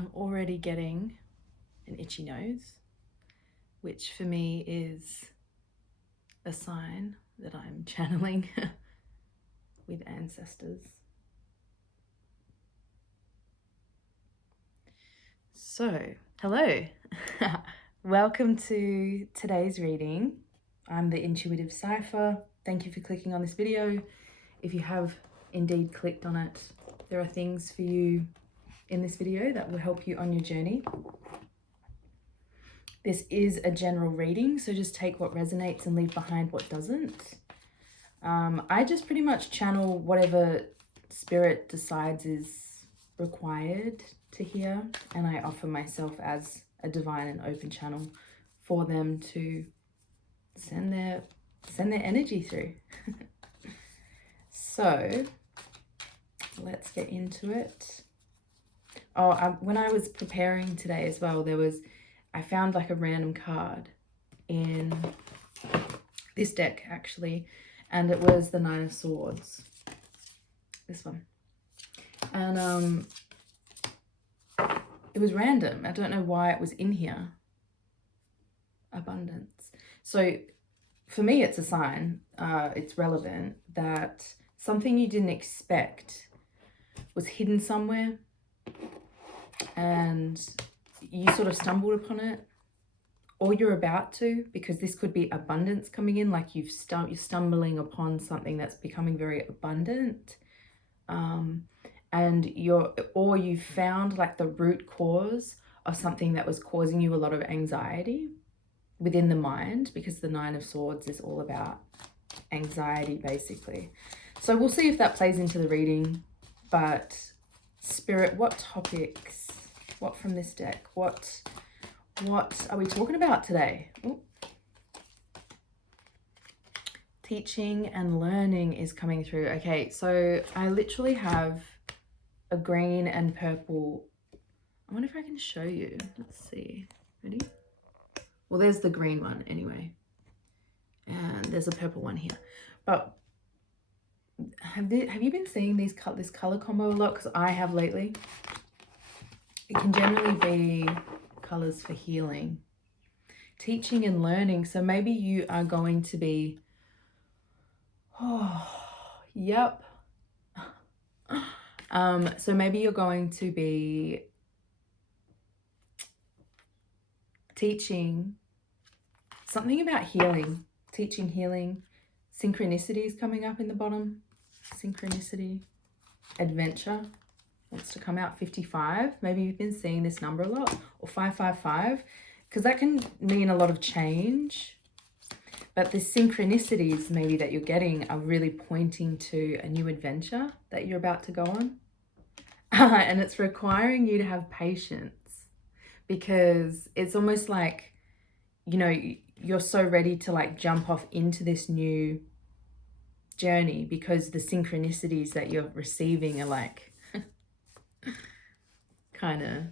I'm already getting an itchy nose, which for me is a sign that I'm channeling with ancestors. So, hello. Welcome to today's reading. I'm the Intuitive Cipher. Thank you for clicking on this video. If you have indeed clicked on it, there are things for you in this video that will help you on your journey. This is a general reading, so just take what resonates and leave behind what doesn't. I just pretty much channel whatever spirit decides is required to hear, and I offer myself as a divine and open channel for them to send their energy through. So let's get into it. When I was preparing today as well, I found like a random card in this deck actually, and it was the Nine of Swords, this one. And it was random. I don't know why it was in here. Abundance. So for me, it's a sign, it's relevant, that something you didn't expect was hidden somewhere and you sort of stumbled upon it, or you're about to, because this could be abundance coming in, like you're stumbling upon something that's becoming very abundant, and you found like the root cause of something that was causing you a lot of anxiety within the mind, because the Nine of Swords is all about anxiety basically. So we'll see if that plays into the reading. But Spirit, what topics, what from this deck, what are we talking about today? Ooh. Teaching and learning is coming through. Okay, so I literally have a green and purple. I wonder if I can show you. Let's see. Ready? Well, there's the green one anyway. And there's a purple one here. But have you been seeing this color combo a lot? Because I have lately. It can generally be colors for healing, teaching and learning. So maybe you are going to be, yep. So maybe you're going to be teaching something about healing, teaching healing. Synchronicity is coming up in the bottom. Synchronicity, adventure wants to come out. 55. Maybe you've been seeing this number a lot, or 555, because that can mean a lot of change. But the synchronicities maybe that you're getting are really pointing to a new adventure that you're about to go on. And it's requiring you to have patience, because it's almost like, you know, you're so ready to like jump off into this new journey because the synchronicities that you're receiving are like kind of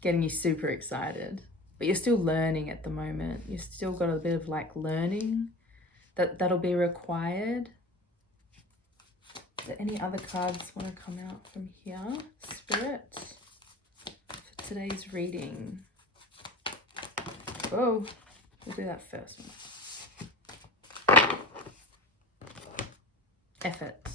getting you super excited. But you're still learning at the moment. You've still got a bit of like learning that'll be required. Do any other cards want to come out from here, Spirit, for today's reading? Oh, we'll do that first one. Effort.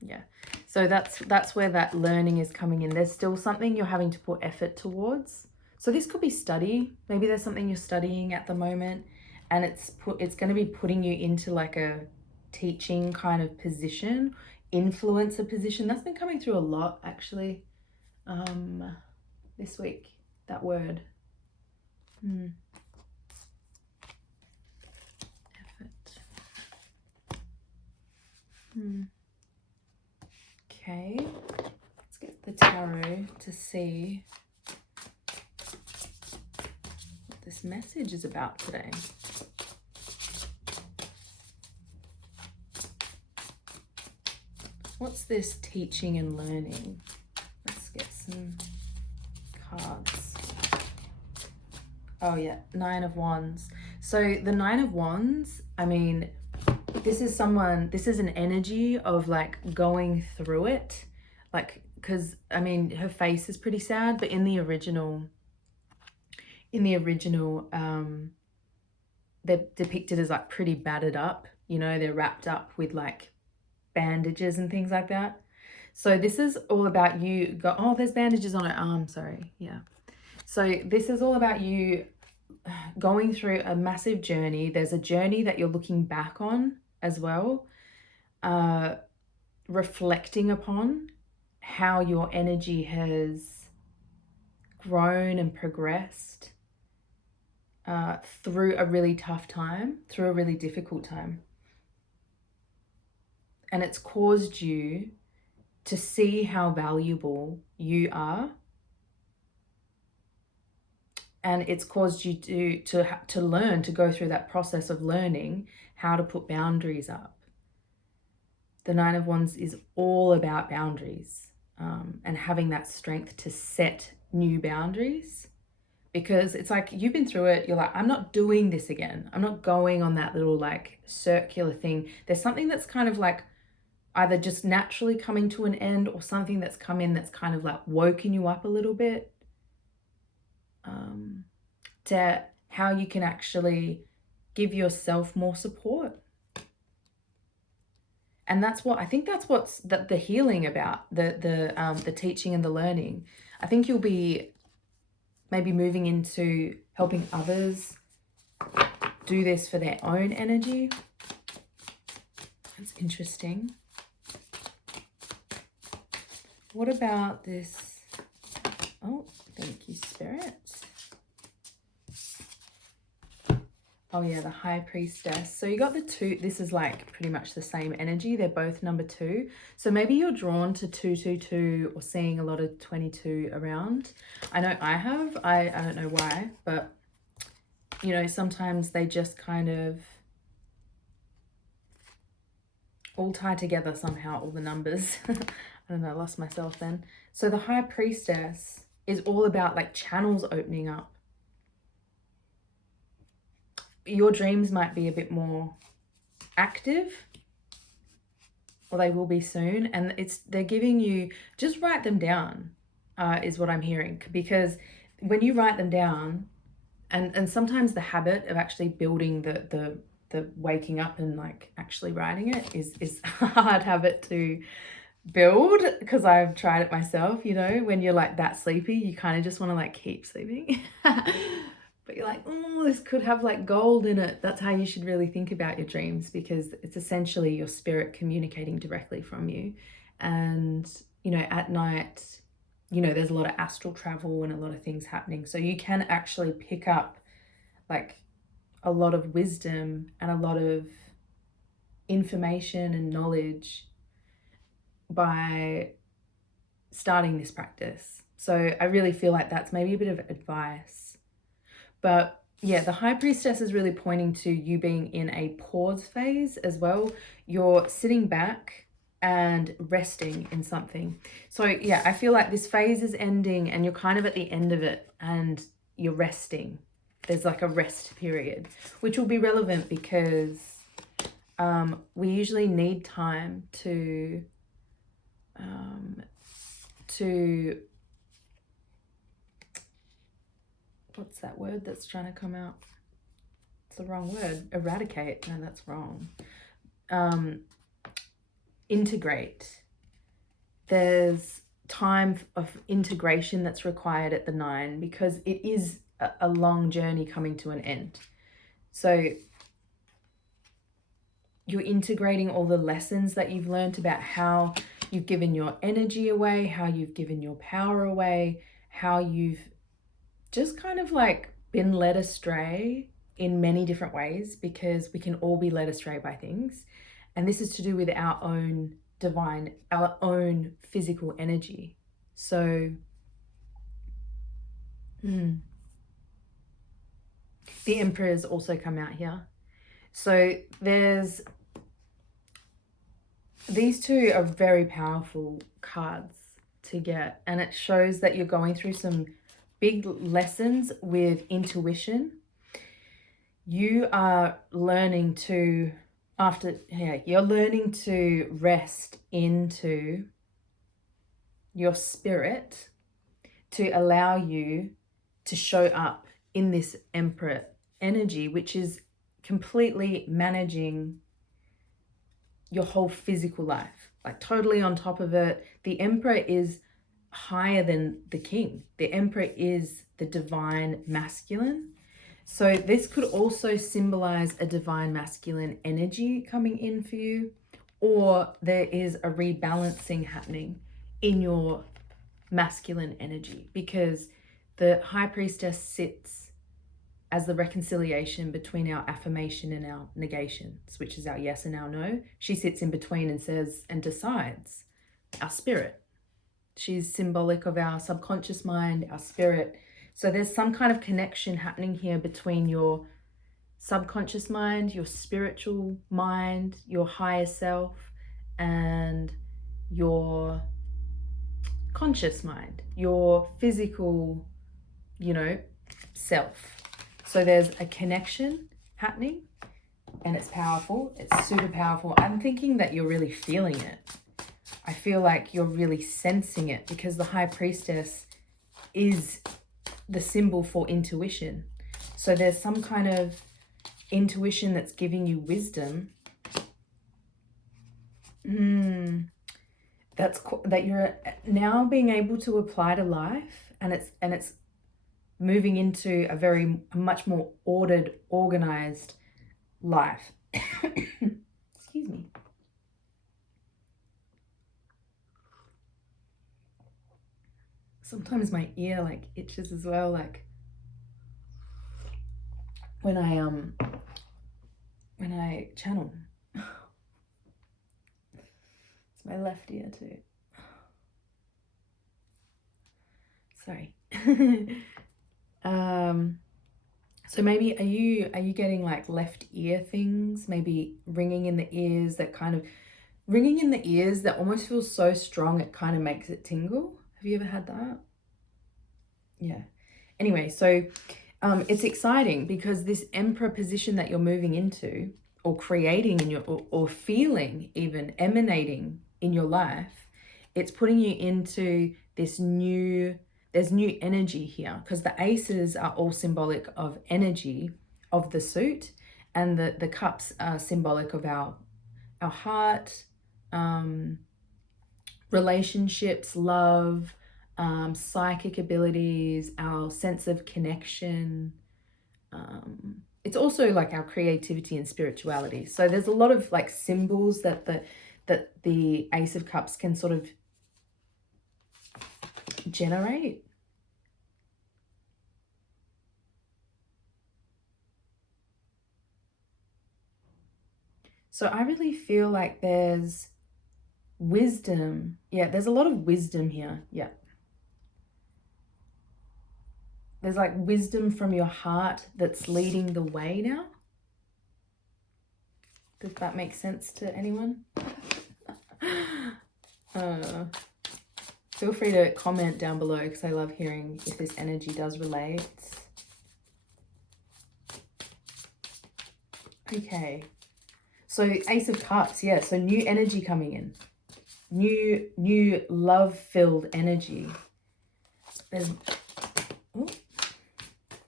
Yeah. So that's where that learning is coming in. There's still something you're having to put effort towards. So this could be study. Maybe there's something you're studying at the moment, and it's going to be putting you into like a teaching kind of position, influencer position. That's been coming through a lot actually this week, that word. Effort. Okay, let's get the tarot to see what this message is about today. What's this teaching and learning? Let's get some cards. Oh yeah, Nine of Wands. So the Nine of Wands, I mean, this is an energy of like going through it, like because I mean her face is pretty sad, but in the original they're depicted as like pretty battered up, you know, they're wrapped up with like bandages and things like that. So this is all about you oh, there's bandages on her arm, sorry. Yeah. So this is all about you going through a massive journey. There's a journey that you're looking back on as well, reflecting upon how your energy has grown and progressed through a really tough time, through a really difficult time. And it's caused you to see how valuable you are. And it's caused you to learn, to go through that process of learning how to put boundaries up. The Nine of Wands is all about boundaries, and having that strength to set new boundaries, because it's like you've been through it. You're like, I'm not doing this again. I'm not going on that little like circular thing. There's something that's kind of like either just naturally coming to an end, or something that's come in that's kind of like woken you up a little bit, to how you can actually give yourself more support. And that's what I think, that's what's the healing about, the teaching and the learning. I think you'll be maybe moving into helping others do this for their own energy. That's interesting. What about this? Oh, thank you, Spirit. Oh yeah, the High Priestess. So you got the two. This is like pretty much the same energy. They're both number 2. So maybe you're drawn to 222 or seeing a lot of 22 around. I know I have. I don't know why, but you know, sometimes they just kind of all tie together somehow, all the numbers. I don't know, I lost myself then. So the High Priestess is all about like channels opening up. Your dreams might be a bit more active, or they will be soon, and they're giving you, just write them down, is what I'm hearing, because when you write them down, and sometimes the habit of actually building the waking up and like actually writing it is a hard habit to build, because I've tried it myself. You know, when you're like that sleepy, you kind of just want to like keep sleeping. But you're like, oh, this could have like gold in it. That's how you should really think about your dreams, because it's essentially your spirit communicating directly from you. And, you know, at night, you know, there's a lot of astral travel and a lot of things happening. So you can actually pick up like a lot of wisdom and a lot of information and knowledge by starting this practice. So I really feel like that's maybe a bit of advice. But yeah, the High Priestess is really pointing to you being in a pause phase as well. You're sitting back and resting in something. So yeah, I feel like this phase is ending and you're kind of at the end of it and you're resting. There's like a rest period, which will be relevant because we usually need time to what's that word that's trying to come out? It's the wrong word. Eradicate. No, that's wrong. Integrate. There's time of integration that's required at the 9, because it is a long journey coming to an end. So you're integrating all the lessons that you've learned about how you've given your energy away, how you've given your power away, how you've just kind of like been led astray in many different ways, because we can all be led astray by things. And this is to do with our own divine, our own physical energy. So the Emperor's also come out here. So there's, these two are very powerful cards to get, and it shows that you're going through some big lessons with intuition. You are learning to, you're learning to rest into your spirit to allow you to show up in this Emperor energy, which is completely managing your whole physical life, like totally on top of it. The Emperor is higher than the King. The Emperor is the divine masculine. So this could also symbolize a divine masculine energy coming in for you, or there is a rebalancing happening in your masculine energy, because the High Priestess sits as the reconciliation between our affirmation and our negations, which is our yes and our no. She sits in between and says and decides our spirit. She's symbolic of our subconscious mind, our spirit. So there's some kind of connection happening here between your subconscious mind, your spiritual mind, your higher self, and your conscious mind, your physical, self. So there's a connection happening, and it's powerful. It's super powerful. I'm thinking that you're really feeling it. I feel like you're really sensing it, because the High Priestess is the symbol for intuition. So there's some kind of intuition that's giving you wisdom. That you're now being able to apply to life, and it's moving into a much more ordered, organized life. Excuse me. Sometimes my ear like itches as well, like when I channel. It's my left ear too. Sorry. So maybe are you getting like left ear things, maybe ringing in the ears, that almost feels so strong it kind of makes it tingle? Have you ever had that? Yeah. Anyway, so it's exciting, because this Emperor position that you're moving into, or creating in your, or feeling, even emanating in your life, it's putting you into this there's new energy here, because the aces are all symbolic of energy of the suit, and the cups are symbolic of our heart, relationships, love, psychic abilities, our sense of connection. It's also like our creativity and spirituality. So there's a lot of like symbols that the Ace of Cups can sort of generate. So I really feel like there's wisdom. Yeah, there's a lot of wisdom here. Yeah. There's like wisdom from your heart that's leading the way now. Does that make sense to anyone? Feel free to comment down below, because I love hearing if this energy does relate. Okay. So Ace of Cups, yeah, so new energy coming in. New love-filled energy. There's quite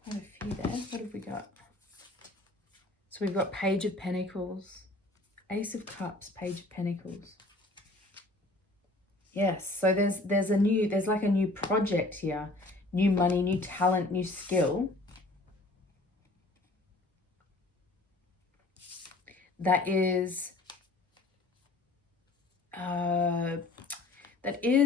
a few there. What have we got? So we've got Page of Pentacles, Ace of Cups, Page of Pentacles. Yes, so there's like a new project here, new money, new talent, new skill. That is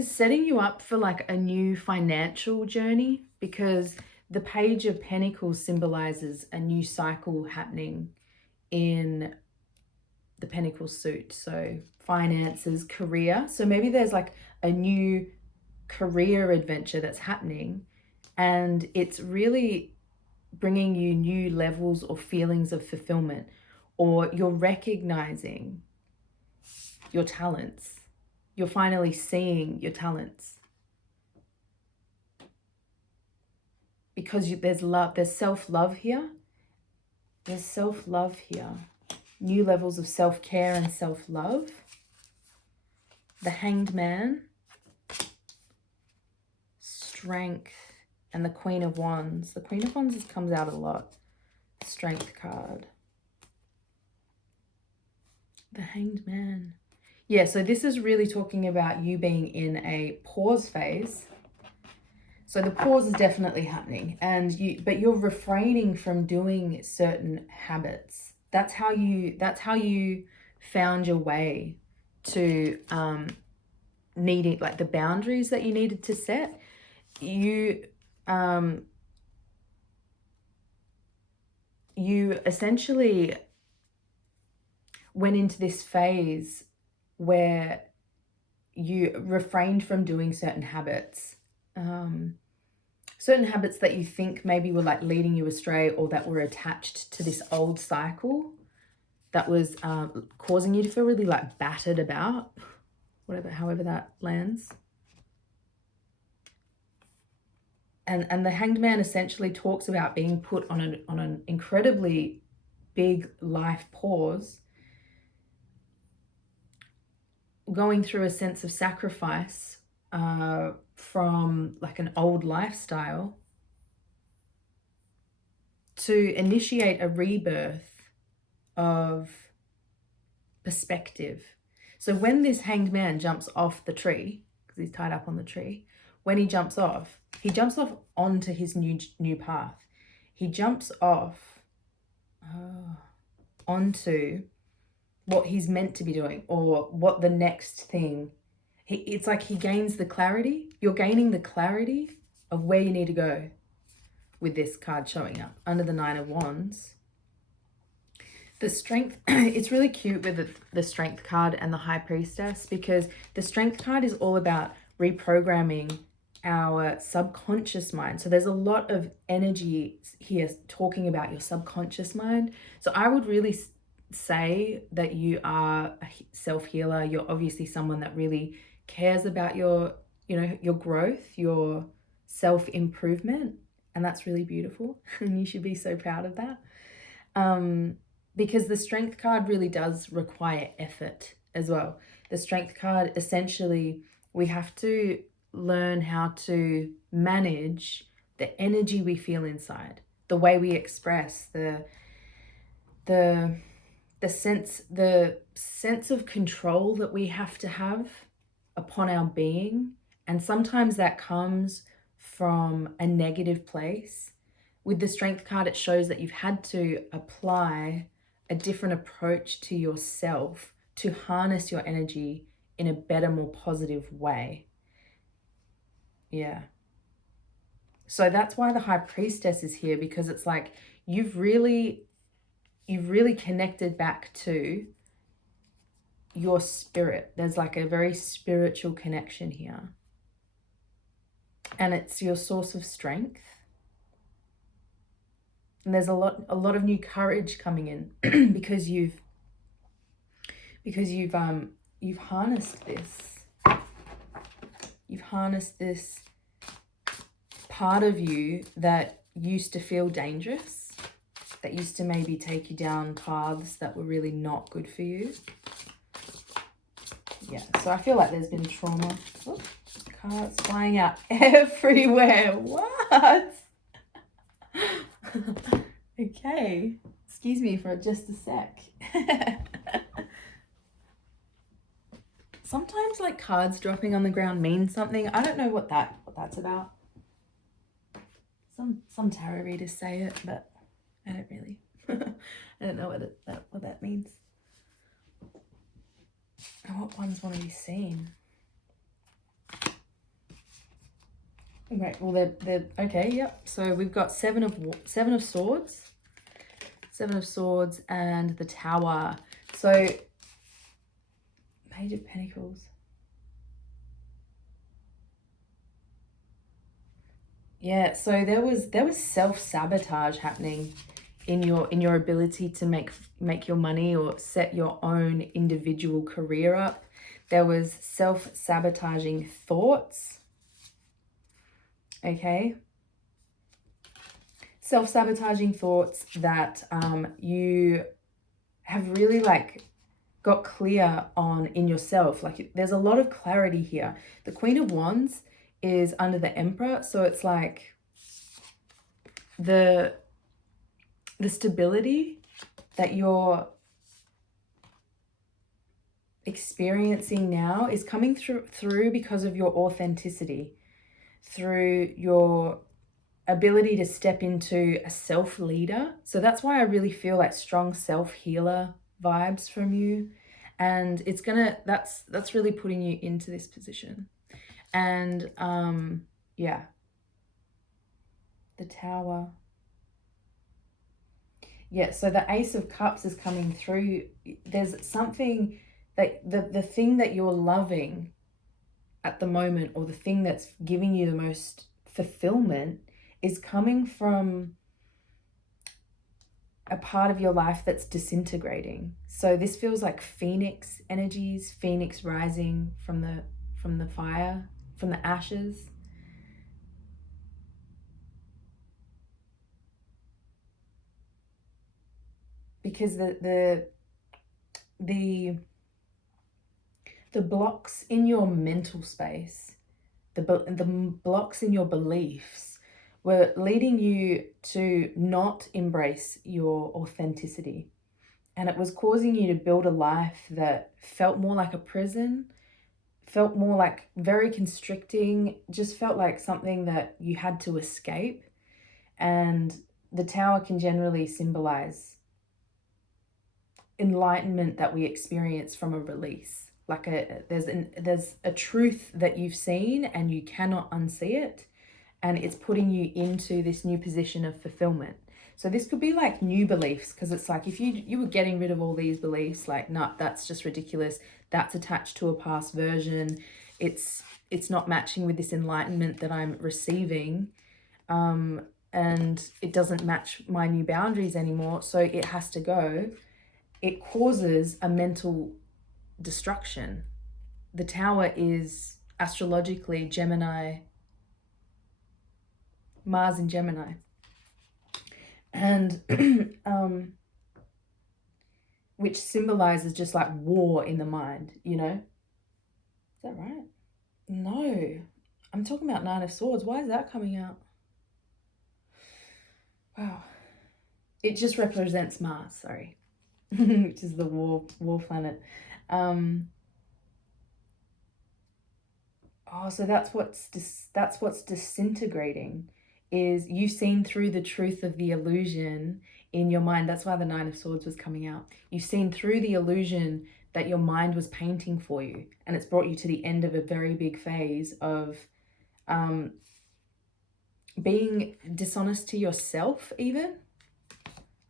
setting you up for like a new financial journey, because the Page of Pentacles symbolizes a new cycle happening in the Pentacle suit. So finances, career. So maybe there's like a new career adventure that's happening, and it's really bringing you new levels or feelings of fulfillment, or you're recognizing your talents. You're finally seeing your talents, because there's love, there's self-love here. There's self-love here. New levels of self-care and self-love. The Hanged Man. strength and the Queen of Wands. The Queen of Wands comes out a lot. Strength card. The Hanged Man. Yeah, so this is really talking about you being in a pause phase. So the pause is definitely happening, but you're refraining from doing certain habits. That's how you found your way to needing, like, the boundaries that you needed to set. You essentially went into this phase where you refrained from doing certain habits. Certain habits that you think maybe were like leading you astray, or that were attached to this old cycle that was causing you to feel really like battered about, however that lands. And the Hanged Man essentially talks about being put on an incredibly big life pause, going through a sense of sacrifice from like an old lifestyle to initiate a rebirth of perspective. So when this Hanged Man jumps off the tree, because he's tied up on the tree, when he jumps off onto his new path. He jumps off onto what he's meant to be doing, or what the next thing. It's like he gains the clarity. You're gaining the clarity of where you need to go with this card showing up under the Nine of Wands. The Strength, it's really cute with the Strength card and the High Priestess, because the Strength card is all about reprogramming our subconscious mind. So there's a lot of energy here talking about your subconscious mind. So I would really say that you are a self-healer. You're obviously someone that really cares about your growth, your self-improvement, and that's really beautiful. And you should be so proud of that. Because the Strength card really does require effort as well. The Strength card, essentially, we have to learn how to manage the energy we feel inside, the way we express, the sense of control that we have to have upon our being. And sometimes that comes from a negative place. With the Strength card, it shows that you've had to apply a different approach to yourself to harness your energy in a better, more positive way. Yeah. So that's why the High Priestess is here, because it's like you've really connected back to your spirit. There's like a very spiritual connection here. And it's your source of strength. And there's a lot of new courage coming in because you've harnessed this. You've harnessed this part of you that used to feel dangerous, that used to maybe take you down paths that were really not good for you. Yeah, so I feel like there's been trauma. Oops, cards flying out everywhere. What? Okay, excuse me for just a sec. Sometimes like cards dropping on the ground means something. I don't know what that's about. Some tarot readers say it, but I don't really. I don't know what that means. And what ones want to be seen? Okay, well they're okay. Yep. So we've got seven of swords, and the Tower. So Page of Pentacles. Yeah, so there was self-sabotage happening in your ability to make your money or set your own individual career up. There was self-sabotaging thoughts. Okay. Self-sabotaging thoughts that you have really like got clear on in yourself. Like there's a lot of clarity here. The Queen of Wands is under the Emperor. So it's like the stability that you're experiencing now is coming through because of your authenticity, through your ability to step into a self-leader. So that's why I really feel like strong self-healer vibes from you. And it's gonna, that's really putting you into this position. And yeah, the Tower. Yeah, so the Ace of Cups is coming through. There's something that the thing that you're loving at the moment, or the thing that's giving you the most fulfillment, is coming from a part of your life that's disintegrating. So this feels like Phoenix energies, Phoenix rising from the fire, from the ashes. Because the blocks in your mental space, the blocks in your beliefs were leading you to not embrace your authenticity. And it was causing you to build a life that felt more like a prison, felt more like very constricting, just felt like something that you had to escape. And the Tower can generally symbolize enlightenment that we experience from a release. Like there's a truth that you've seen and you cannot unsee it, and it's putting you into this new position of fulfillment. So this could be like new beliefs, because it's like if you were getting rid of all these beliefs, like, no, that's just ridiculous, that's attached to a past version, it's not matching with this enlightenment that I'm receiving, and it doesn't match my new boundaries anymore, so it has to go. It causes a mental destruction. The Tower is astrologically Gemini, Mars in Gemini. And which symbolizes just like war in the mind, you know? Is that right? No, I'm talking about Nine of Swords. Why is that coming out? Wow. It just represents Mars, sorry. Which is the war planet. So that's what's disintegrating, is you've seen through the truth of the illusion in your mind. That's why the Nine of Swords was coming out. You've seen through the illusion that your mind was painting for you, and it's brought you to the end of a very big phase of being dishonest to yourself even.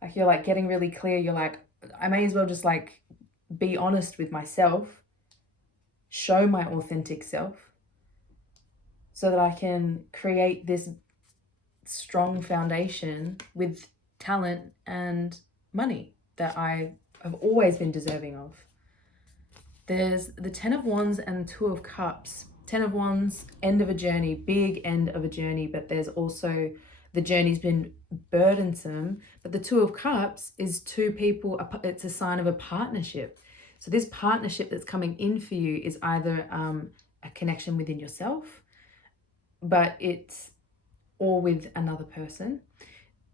Like you're like getting really clear. You're like, I may as well just like be honest with myself, show my authentic self, so that I can create this strong foundation with talent and money that I have always been deserving of. There's the Ten of Wands and Two of Cups. Ten of Wands, end of a journey, big end of a journey, but there's also the journey's been burdensome. But the Two of Cups is two people, it's a sign of a partnership. So this partnership that's coming in for you is either a connection within yourself, but it's, or with another person,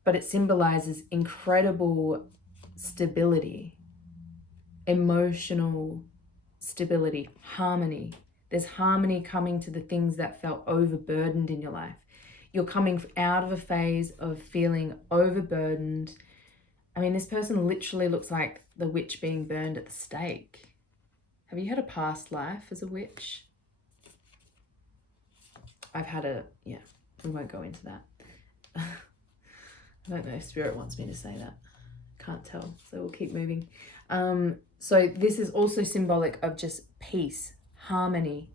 but it symbolizes incredible stability, emotional stability, harmony. There's harmony coming to the things that felt overburdened in your life. You're coming out of a phase of feeling overburdened. I mean, this person literally looks like the witch being burned at the stake. Have you had a past life as a witch? I've had yeah, we won't go into that. I don't know if Spirit wants me to say that. Can't tell, so we'll keep moving. So this is also symbolic of just peace, harmony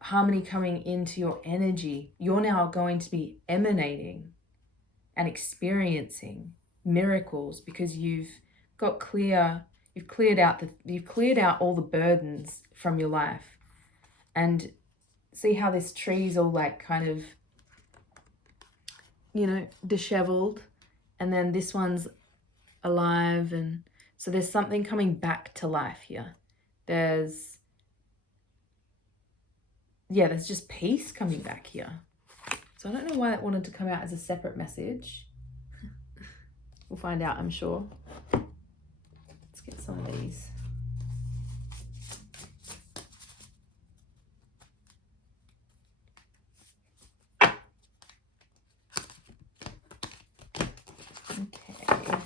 coming into your energy. You're now going to be emanating and experiencing miracles because you've got clear, you've cleared out all the burdens from your life. And see how this tree's all like kind of, you know, disheveled, and then this one's alive, and so there's something coming back to life here. There's yeah, there's just peace coming back here. So I don't know why that wanted to come out as a separate message. We'll find out, I'm sure. Let's get some of these. Okay.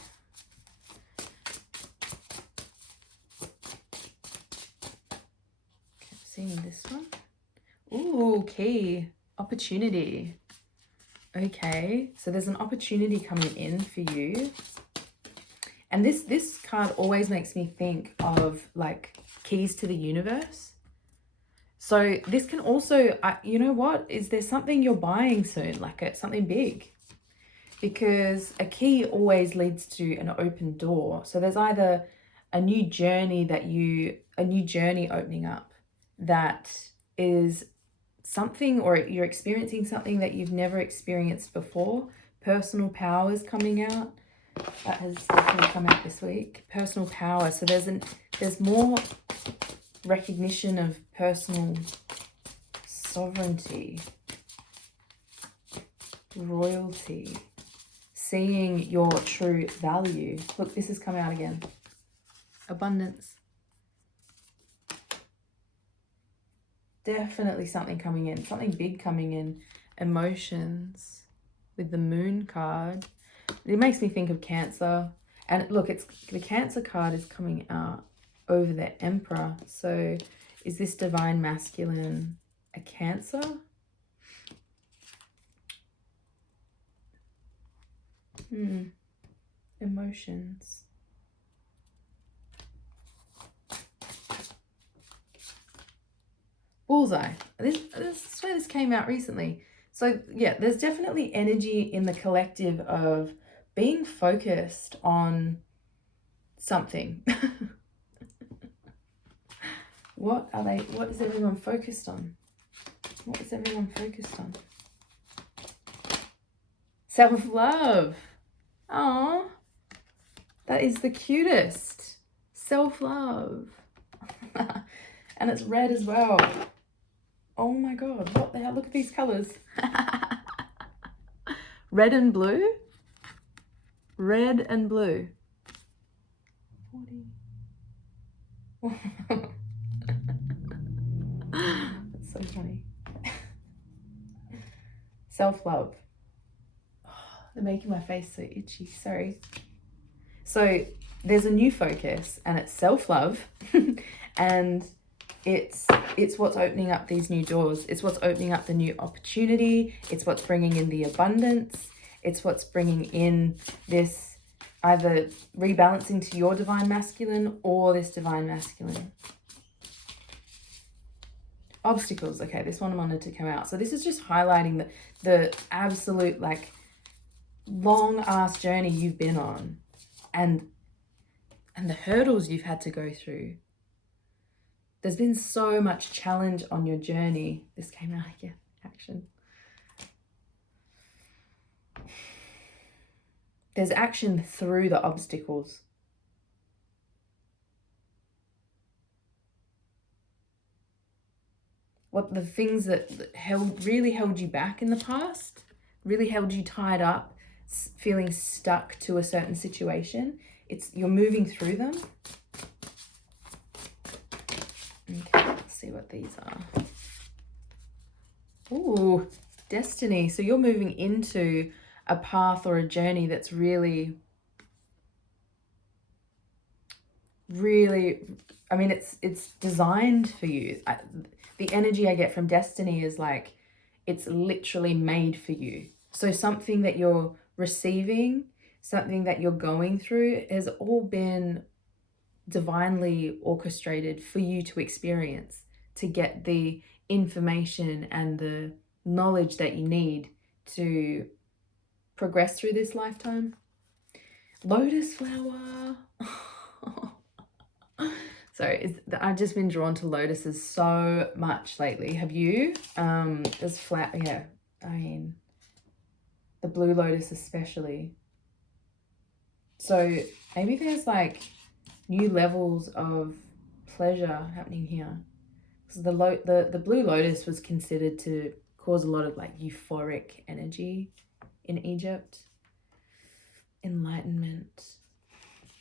Seeing this one. Ooh, key. Opportunity. Okay, so there's an opportunity coming in for you. And this card always makes me think of like keys to the universe. So this can also, you know what? Is there something you're buying soon? Like something big? Because a key always leads to an open door. So there's either a new journey opening up that is something, or you're experiencing something that you've never experienced before. Personal power is coming out. That has definitely come out this week. Personal power. So there's more recognition of personal sovereignty, royalty, seeing your true value. Look, this has come out again. Abundance. Definitely something coming in, something big coming in. Emotions with the Moon card. It makes me think of Cancer. And look, it's the Cancer card is coming out over the Emperor. So is this divine masculine a Cancer? Emotions. Bullseye. This swear this came out recently. So yeah, there's definitely energy in the collective of being focused on something. What is everyone focused on? What is everyone focused on? Self-love. Oh, that is the cutest. Self-love. And it's red as well. Oh my God, what the hell? Look at these colors. Red and blue. Red and blue. 40. That's so funny. Self-love. Oh, they're making my face so itchy, sorry. So there's a new focus, and it's self-love. And it's what's opening up these new doors. It's what's opening up the new opportunity. It's what's bringing in the abundance. It's what's bringing in this either rebalancing to your divine masculine or this divine masculine. Obstacles. Okay, this one wanted to come out. So this is just highlighting the absolute like long ass journey you've been on, and the hurdles you've had to go through. There's been so much challenge on your journey. This came out again. Action. There's action through the obstacles. What the things that really held you back in the past, really held you tied up, feeling stuck to a certain situation. You're moving through them. Okay, let's see what these are. Ooh, destiny. So you're moving into a path or a journey that's really, I mean, it's designed for you. The energy I get from destiny is like, it's literally made for you. So something that you're receiving, something that you're going through has all been divinely orchestrated for you to experience, to get the information and the knowledge that you need to progress through this lifetime. Lotus flower. Sorry, I've just been drawn to lotuses so much lately. Have you? There's yeah, I mean, the blue lotus especially. So maybe there's like new levels of pleasure happening here. So the blue lotus was considered to cause a lot of like euphoric energy in Egypt. Enlightenment.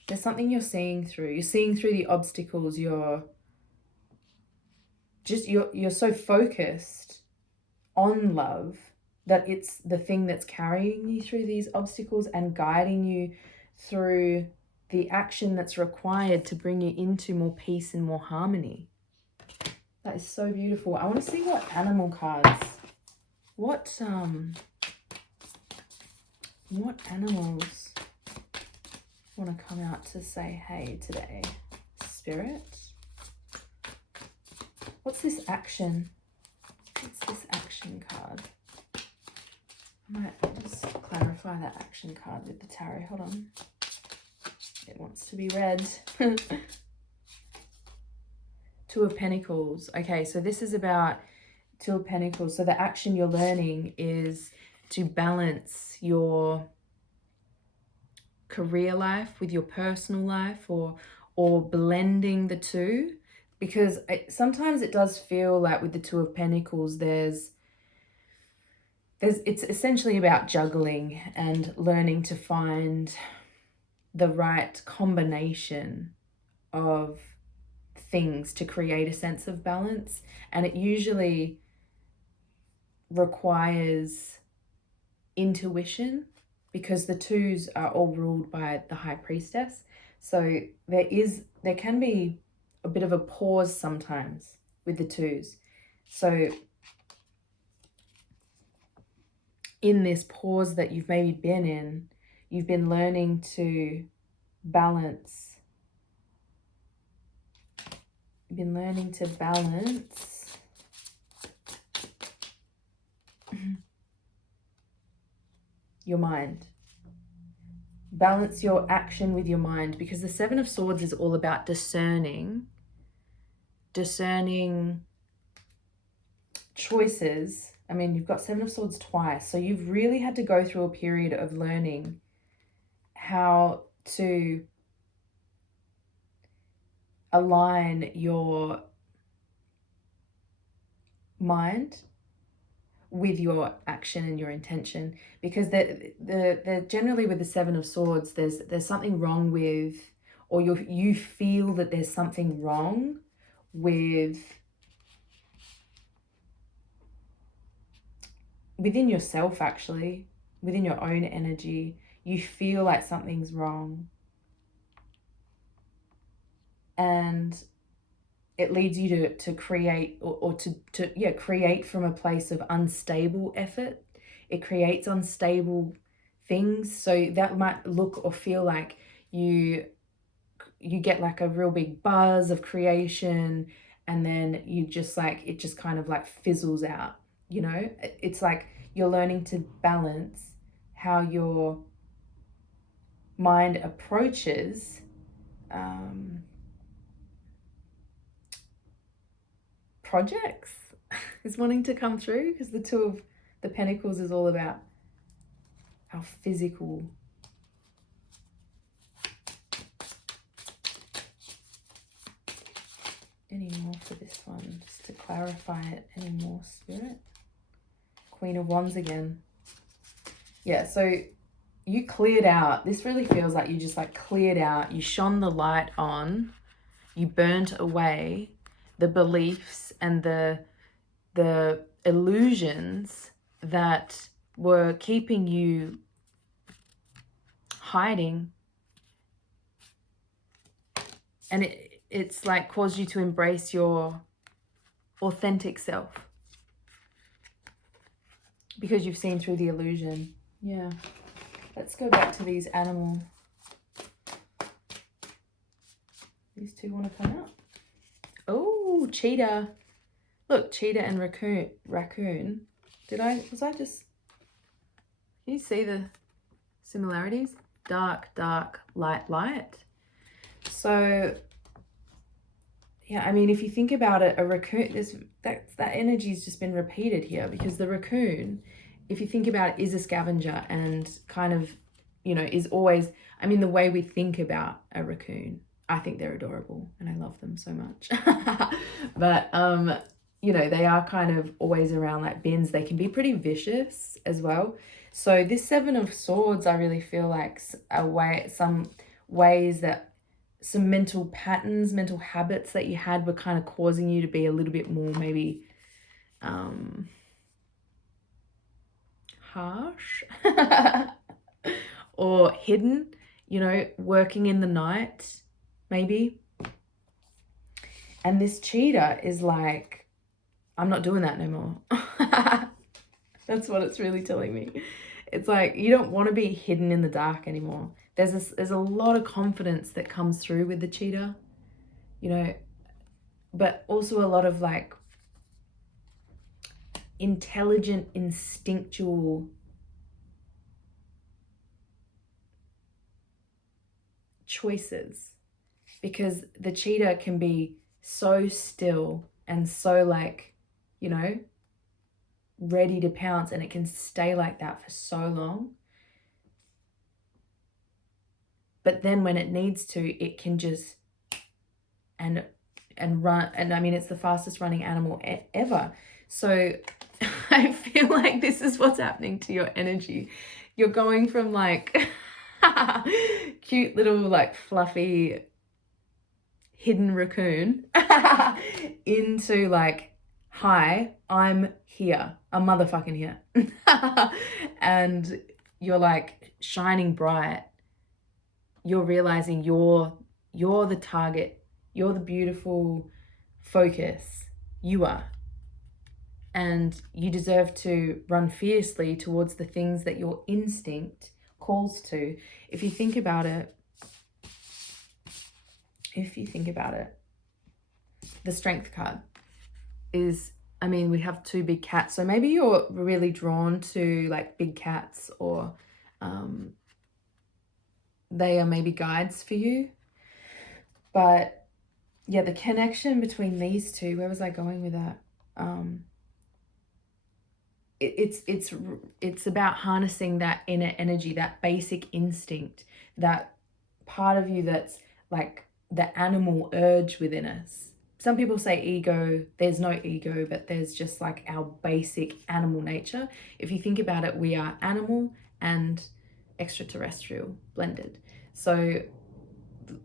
There's something you're seeing through. You're seeing through the obstacles. You're so focused on love that it's the thing that's carrying you through these obstacles and guiding you through the action that's required to bring you into more peace and more harmony. That is so beautiful. I want to see what animal cards, what animals want to come out to say hey today? Spirit. What's this action? What's this action card? I might just clarify that action card with the tarot. Hold on. It wants to be read. Two of Pentacles. Okay, so this is about Two of Pentacles. So the action you're learning is to balance your career life with your personal life, or blending the two, because sometimes it does feel like with the Two of Pentacles it's essentially about juggling and learning to find the right combination of things to create a sense of balance, and it usually requires intuition, because the twos are all ruled by the High Priestess. So there can be a bit of a pause sometimes with the twos. So in this pause that you've maybe been in, you've been learning to balance. You've been learning to balance your mind. Balance your action with your mind, because the Seven of Swords is all about discerning choices. I mean, you've got Seven of Swords twice, so you've really had to go through a period of learning how to align your mind with your action and your intention, because the generally with the Seven of Swords, there's something wrong with, or you feel that there's something wrong with within yourself, actually, within your own energy. You feel like something's wrong, and it leads you to create or to create from a place of unstable effort. It creates unstable things. So that might look or feel like you get like a real big buzz of creation, and then you just like, it just kind of like fizzles out, you know? It's like you're learning to balance how your mind approaches projects is wanting to come through, because the Two of the Pentacles is all about our physical. Any more for this one, just to clarify it? Any more, Spirit? Queen of Wands again. Yeah, so you cleared out. This really feels like you just like cleared out. You shone the light on. You burnt away the beliefs and the illusions that were keeping you hiding, and it's like caused you to embrace your authentic self, because you've seen through the illusion. Yeah, let's go back to these animal. These two want to come out. Oh, cheetah. Look, cheetah and raccoon. Was I just... Can you see the similarities? Dark, dark, light, light. So, yeah, I mean, if you think about it, a raccoon, that energy's just been repeated here, because the raccoon, if you think about it, is a scavenger and kind of, you know, is always, I mean, the way we think about a raccoon, I think they're adorable and I love them so much. But, you know, they are kind of always around like bins. They can be pretty vicious as well. So this Seven of Swords, I really feel like some ways that some mental patterns, mental habits that you had were kind of causing you to be a little bit more maybe harsh or hidden, you know, working in the night maybe. And this cheetah is like, I'm not doing that no more. That's what it's really telling me. It's like, you don't want to be hidden in the dark anymore. There's a lot of confidence that comes through with the cheetah, you know, but also a lot of like intelligent, instinctual choices, because the cheetah can be so still and so like, you know, ready to pounce, and it can stay like that for so long. But then when it needs to, it can just and run. And I mean, it's the fastest running animal ever. So I feel like this is what's happening to your energy. You're going from like cute little like fluffy hidden raccoon into like, hi, I'm here. I'm motherfucking here. And you're like shining bright. You're realizing you're the target. You're the beautiful focus. You are. And you deserve to run fiercely towards the things that your instinct calls to. If you think about it, the Strength card is, I mean, we have two big cats. So maybe you're really drawn to like big cats, or they are maybe guides for you. But yeah, the connection between these two, where was I going with that? It's about harnessing that inner energy, that basic instinct, that part of you that's like the animal urge within us. Some people say ego. There's no ego, but there's just like our basic animal nature. If you think about it, we are animal and extraterrestrial blended. So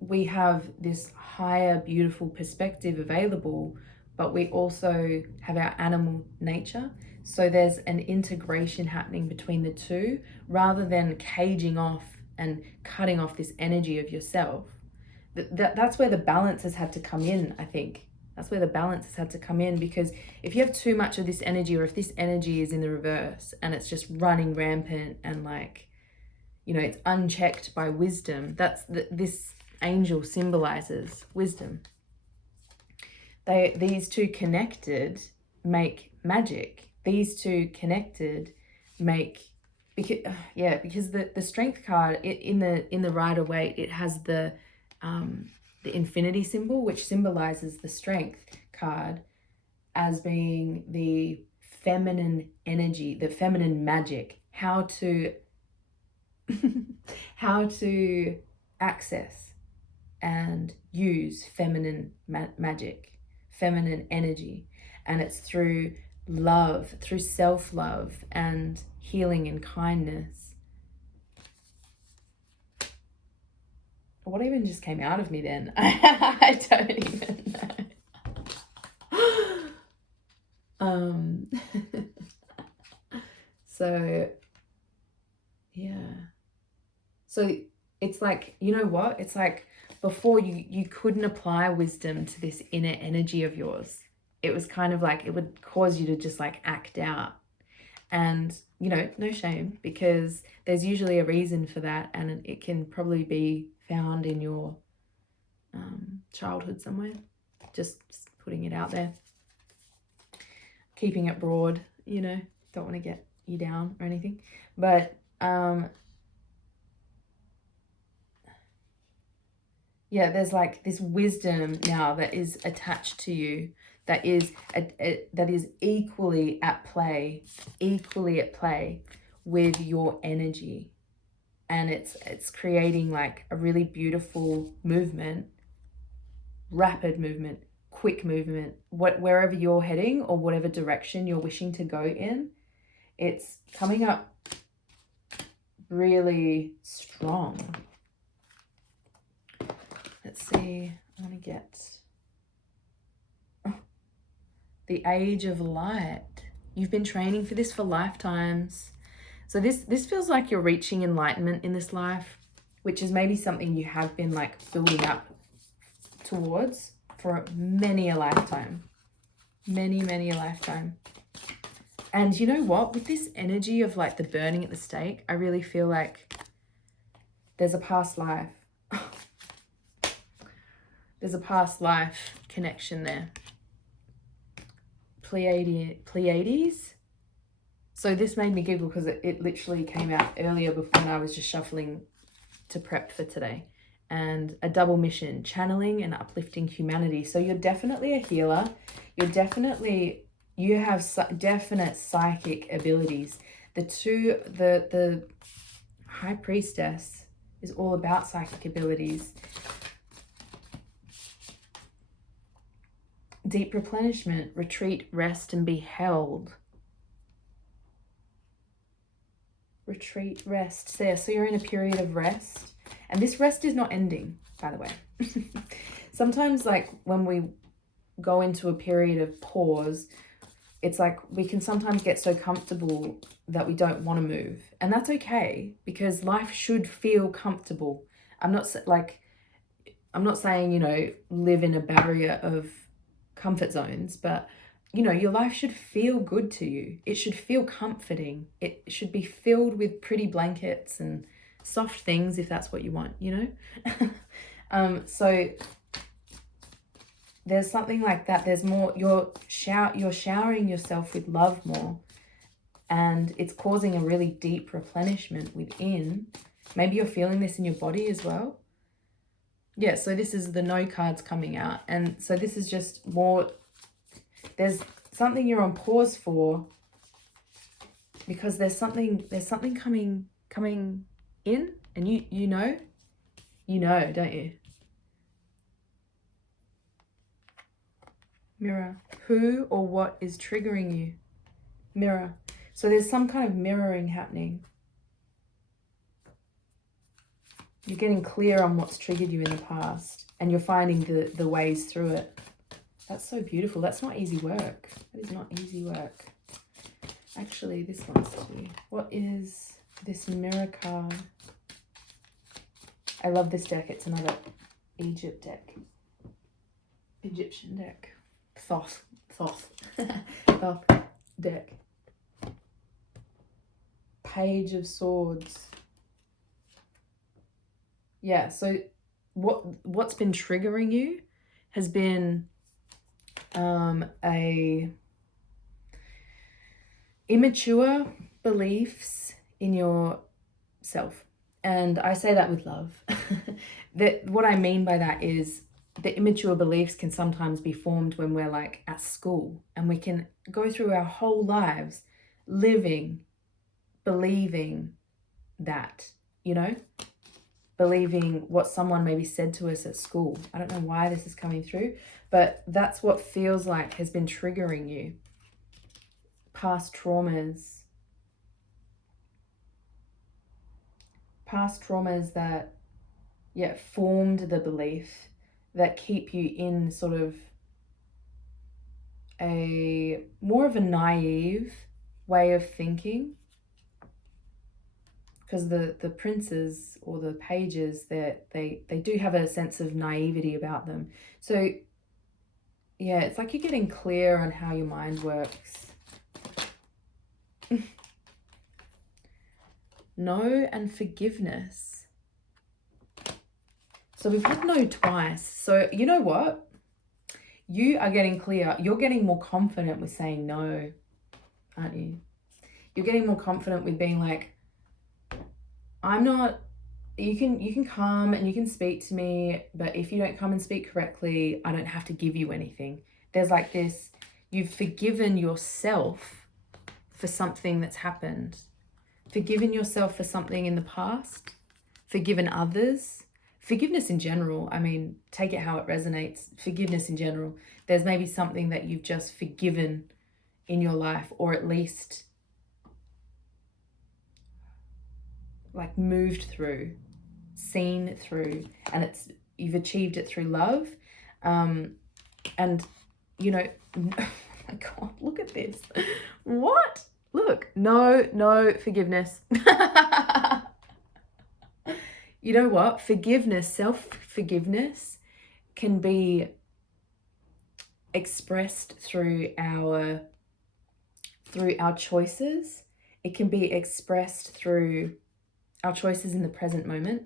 we have this higher, beautiful perspective available, but we also have our animal nature. So there's an integration happening between the two, rather than caging off and cutting off this energy of yourself. That's where the balance has had to come in, I think. That's where the balance has had to come in, because if you have too much of this energy, or if this energy is in the reverse and it's just running rampant and like, you know, it's unchecked by wisdom, this angel symbolizes wisdom. These two connected make magic. These two connected make, because the Strength card, in the Rider-Waite, it has the infinity symbol, which symbolizes the Strength card as being the feminine energy, the feminine magic, how to access and use feminine magic, feminine energy. And it's through love, through self-love and healing and kindness. What even just came out of me then? I don't even know. So yeah. So it's like, you know what? It's like before you couldn't apply wisdom to this inner energy of yours. It was kind of like, it would cause you to just like act out. And, you know, no shame, because there's usually a reason for that, and it can probably be found in your childhood somewhere. Just putting it out there. Keeping it broad, you know, don't want to get you down or anything. But yeah, there's like this wisdom now that is attached to you, that is equally at play with your energy. And it's creating like a really beautiful movement rapid movement, quick movement, wherever you're heading or whatever direction you're wishing to go in, it's coming up really strong. Let's see, I want to get the Age of Light. You've been training for this for lifetimes. So this feels like you're reaching enlightenment in this life, which is maybe something you have been like building up towards for many a lifetime. Many a lifetime. And you know what? With this energy of like the burning at the stake, I really feel like there's a past life. There's a past life connection there. Pleiades. So this made me giggle because it literally came out earlier before when I was just shuffling to prep for today. And a double mission, channeling and uplifting humanity. So you're definitely a healer. You have definite psychic abilities. The High Priestess is all about psychic abilities. Deep replenishment, retreat, rest, and be held. Retreat, rest. There, so you're in a period of rest. And this rest is not ending, by the way. Sometimes, like, when we go into a period of pause, it's like we can sometimes get so comfortable that we don't want to move. And that's okay, because life should feel comfortable. I'm not saying, you know, live in a barrier of comfort zones, but you know, your life should feel good to you. It should feel comforting. It should be filled with pretty blankets and soft things if that's what you want, you know. So there's something like that. There's more, you're showering yourself with love more, and it's causing a really deep replenishment within. Maybe you're feeling this in your body as well. Yeah, so this is the No cards coming out. And so this is just more, there's something you're on pause for, because there's something coming in, and you know, don't you? Mirror. Who or what is triggering you? Mirror. So there's some kind of mirroring happening. You're getting clear on what's triggered you in the past, and you're finding the ways through it. That's so beautiful. That's not easy work. That is not easy work. Actually, this one's too. What is this mirror card? I love this deck. It's another Egyptian deck. Thoth deck. Page of Swords. Yeah, so what's been triggering you has been a immature beliefs in yourself. And I say that with love. What I mean by that is the immature beliefs can sometimes be formed when we're like at school, and we can go through our whole lives living, believing that, you know, believing what someone maybe said to us at school. I don't know why this is coming through, but that's what feels like has been triggering you. Past traumas. Past traumas that, yeah, formed the belief that keep you in sort of a more of a naive way of thinking. Because the princes or the pages, they do have a sense of naivety about them. So yeah, it's like you're getting clear on how your mind works. No and forgiveness. So we've had no twice. So you know what? You are getting clear. You're getting more confident with saying no, aren't you? You're getting more confident with being like, I'm not, you can come and you can speak to me, but if you don't come and speak correctly, I don't have to give you anything. There's like this, you've forgiven yourself for something that's happened. Forgiven yourself for something in the past. Forgiven others. forgiveness in general. I mean, take it how it resonates. Forgiveness in general. There's maybe something that you've just forgiven in your life, or at least like moved through, seen through, and you've achieved it through love. And you know, oh my God, look at this. What? Look, no forgiveness. You know what? Forgiveness, self-forgiveness can be expressed through our choices. It can be expressed through our choices in the present moment.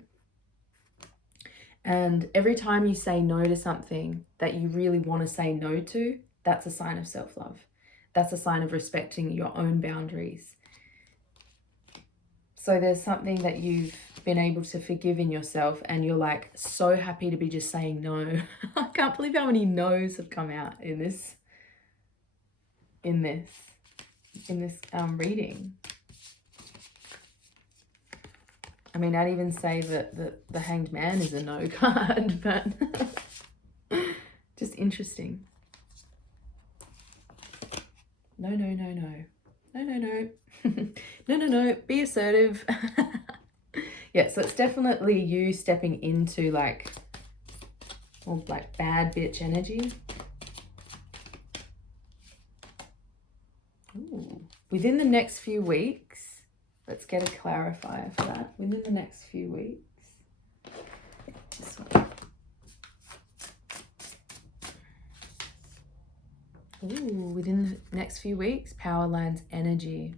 And every time you say no to something that you really want to say no to, that's a sign of self-love. That's a sign of respecting your own boundaries. So there's something that you've been able to forgive in yourself, and you're like so happy to be just saying no. I can't believe how many no's have come out in this reading. I mean, I'd even say that the Hanged Man is a no card, but just interesting. No. No. Be assertive. Yeah, so it's definitely you stepping into like bad bitch energy. Ooh. Within the next few weeks, let's get a clarifier for that. Within the next few weeks. This one. Ooh, within the next few weeks, power lines energy.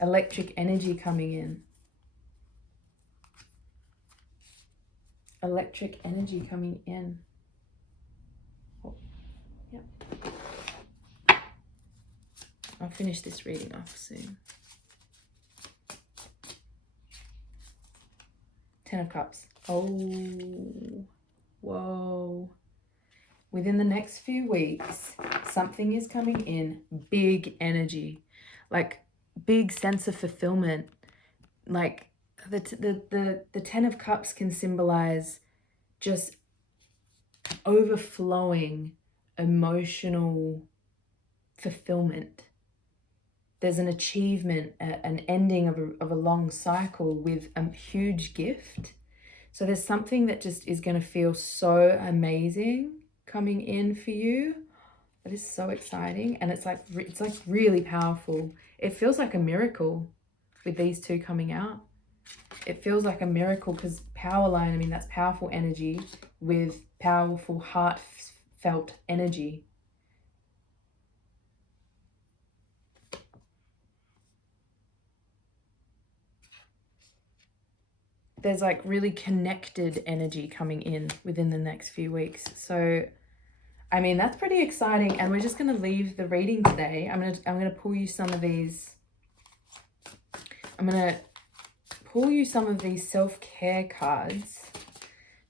Electric energy coming in. Electric energy coming in. Oh, yep. I'll finish this reading off soon. 10 of Cups. Oh, whoa. Within the next few weeks, something is coming in, big energy, like big sense of fulfillment. Like the 10 of Cups can symbolize just overflowing emotional fulfillment. There's an achievement, an ending of a long cycle with a huge gift. So there's something that just is going to feel so amazing coming in for you. That is so exciting, and it's like really powerful. It feels like a miracle with these two coming out. It feels like a miracle because power line, I mean, that's powerful energy with powerful heartfelt energy. There's like really connected energy coming in within the next few weeks. So, I mean, that's pretty exciting. And we're just going to leave the reading today. I'm going to pull you some of these. I'm going to pull you some of these self-care cards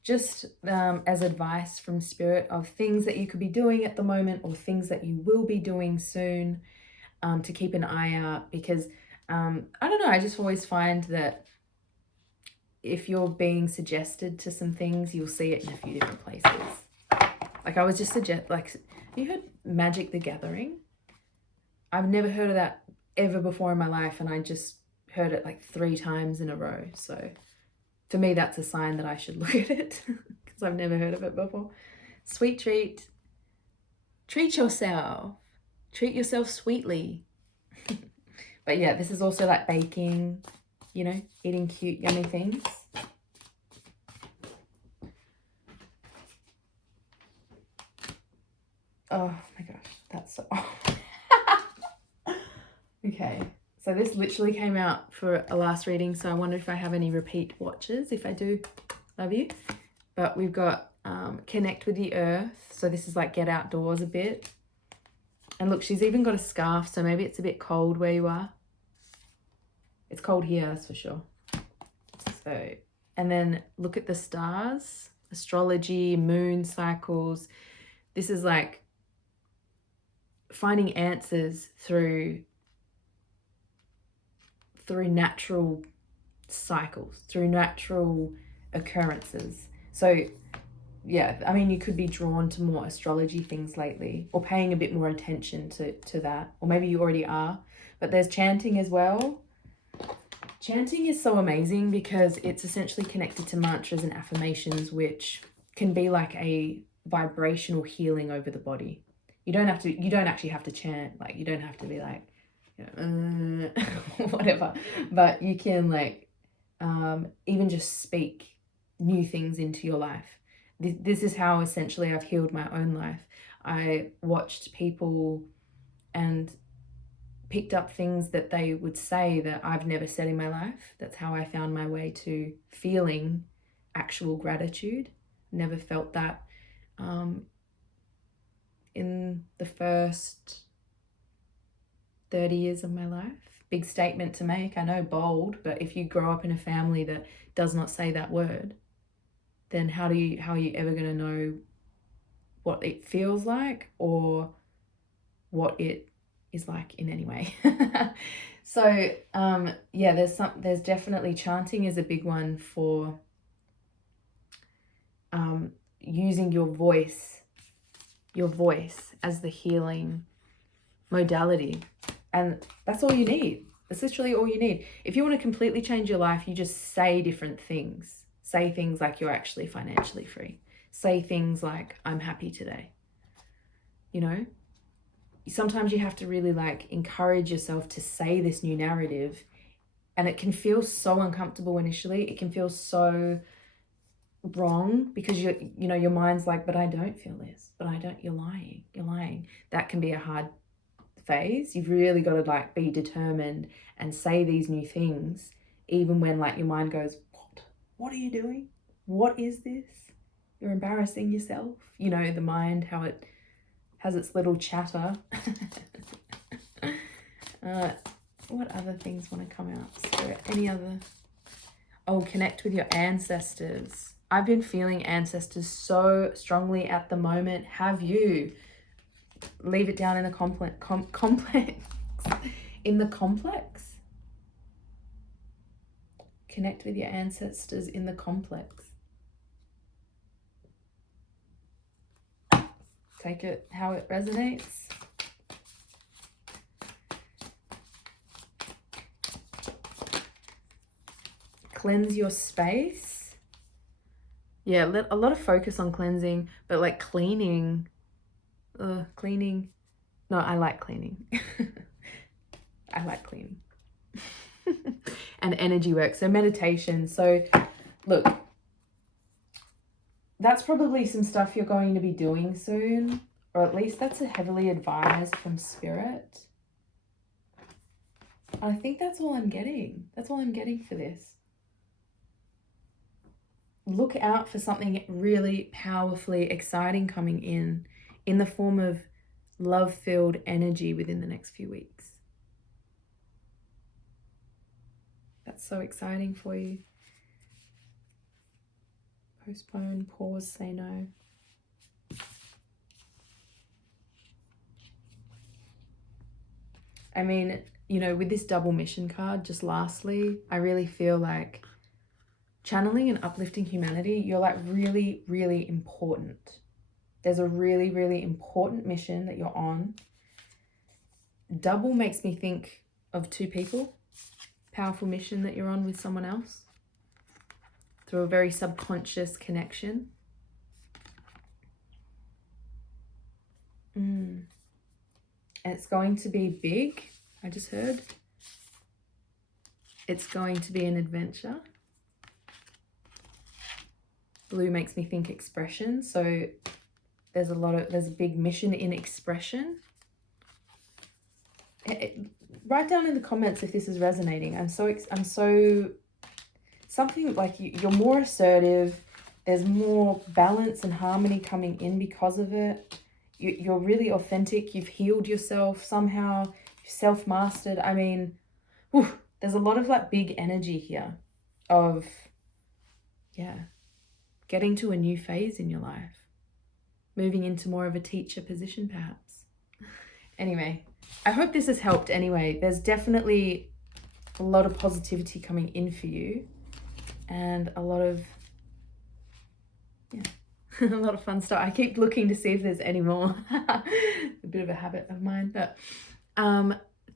just as advice from Spirit of things that you could be doing at the moment or things that you will be doing soon, to keep an eye out. Because, I don't know, I just always find that if you're being suggested to some things, you'll see it in a few different places. Like I was just have you heard Magic the Gathering? I've never heard of that ever before in my life, and I just heard it like 3 times in a row. So for me, that's a sign that I should look at it because I've never heard of it before. Sweet treat. Treat yourself. Treat yourself sweetly. But yeah, this is also like baking, you know, eating cute, yummy things. Oh my gosh, that's so... Okay, so this literally came out for a last reading, so I wonder if I have any repeat watchers. If I do, love you. But we've got connect with the earth. So this is like get outdoors a bit. And look, she's even got a scarf, so maybe it's a bit cold where you are. It's cold here, that's for sure. So, and then look at the stars, astrology, moon cycles. This is like finding answers through natural cycles, through natural occurrences. So yeah, I mean, you could be drawn to more astrology things lately, or paying a bit more attention to that, or maybe you already are. But there's chanting as well. Chanting is so amazing because it's essentially connected to mantras and affirmations, which can be like a vibrational healing over the body. You don't actually have to chant, like you don't have to be like, whatever, but you can like even just speak new things into your life. This is how essentially I've healed my own life. I watched people and picked up things that they would say that I've never said in my life. That's how I found my way to feeling actual gratitude. Never felt that in the first 30 years of my life. Big statement to make, I know, bold, but if you grow up in a family that does not say that word, then how are you ever going to know what it feels like or what it is like in any way? So yeah, there's definitely chanting is a big one for using your voice as the healing modality, and that's all you need. That's literally all you need. If you want to completely change your life, you just say different things. Say things like you're actually financially free. Say things like I'm happy today. You know, sometimes you have to really like encourage yourself to say this new narrative, and it can feel so uncomfortable initially. It can feel so wrong because your mind's like, but I don't feel this, but I don't, you're lying. That can be a hard phase. You've really got to like be determined and say these new things, even when like your mind goes, what are you doing? What is this? You're embarrassing yourself. You know, the mind, how it has its little chatter. What other things want to come out? So any other? Oh, connect with your ancestors. I've been feeling ancestors so strongly at the moment. Have you? Leave it down in the complex. In the complex. Connect with your ancestors in the complex. Take it how it resonates. Cleanse your space. Yeah, a lot of focus on cleansing, but like cleaning. Cleaning. No, I like cleaning. I like cleaning. And energy work. So meditation. So look, that's probably some stuff you're going to be doing soon, or at least that's a heavily advised from spirit. I think that's all I'm getting. That's all I'm getting for this. Look out for something really powerfully exciting coming in the form of love-filled energy within the next few weeks. That's so exciting for you. Postpone, pause, say no. I mean, you know, with this double mission card, just lastly, I really feel like channeling and uplifting humanity, you're like really, really important. There's a really, really important mission that you're on. Double makes me think of two people. Powerful mission that you're on with someone else through a very subconscious connection. And it's going to be big, I just heard. It's going to be an adventure. Blue makes me think expression. So there's a big mission in expression. Write down in the comments if this is resonating. I'm so something like you're more assertive. There's more balance and harmony coming in because of it. You're really authentic. You've healed yourself somehow. You've self-mastered. I mean, there's a lot of like big energy here of, yeah, getting to a new phase in your life. Moving into more of a teacher position, perhaps. Anyway, I hope this has helped anyway. There's definitely a lot of positivity coming in for you and a lot of yeah, a lot of fun stuff. I keep looking to see if there's any more. A bit of a habit of mine, but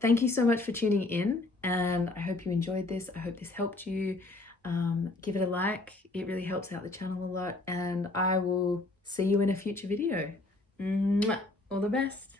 thank you so much for tuning in, and I hope you enjoyed this. I hope this helped you. Give it a like. It really helps out the channel a lot, and I will see you in a future video. Mwah. All the best.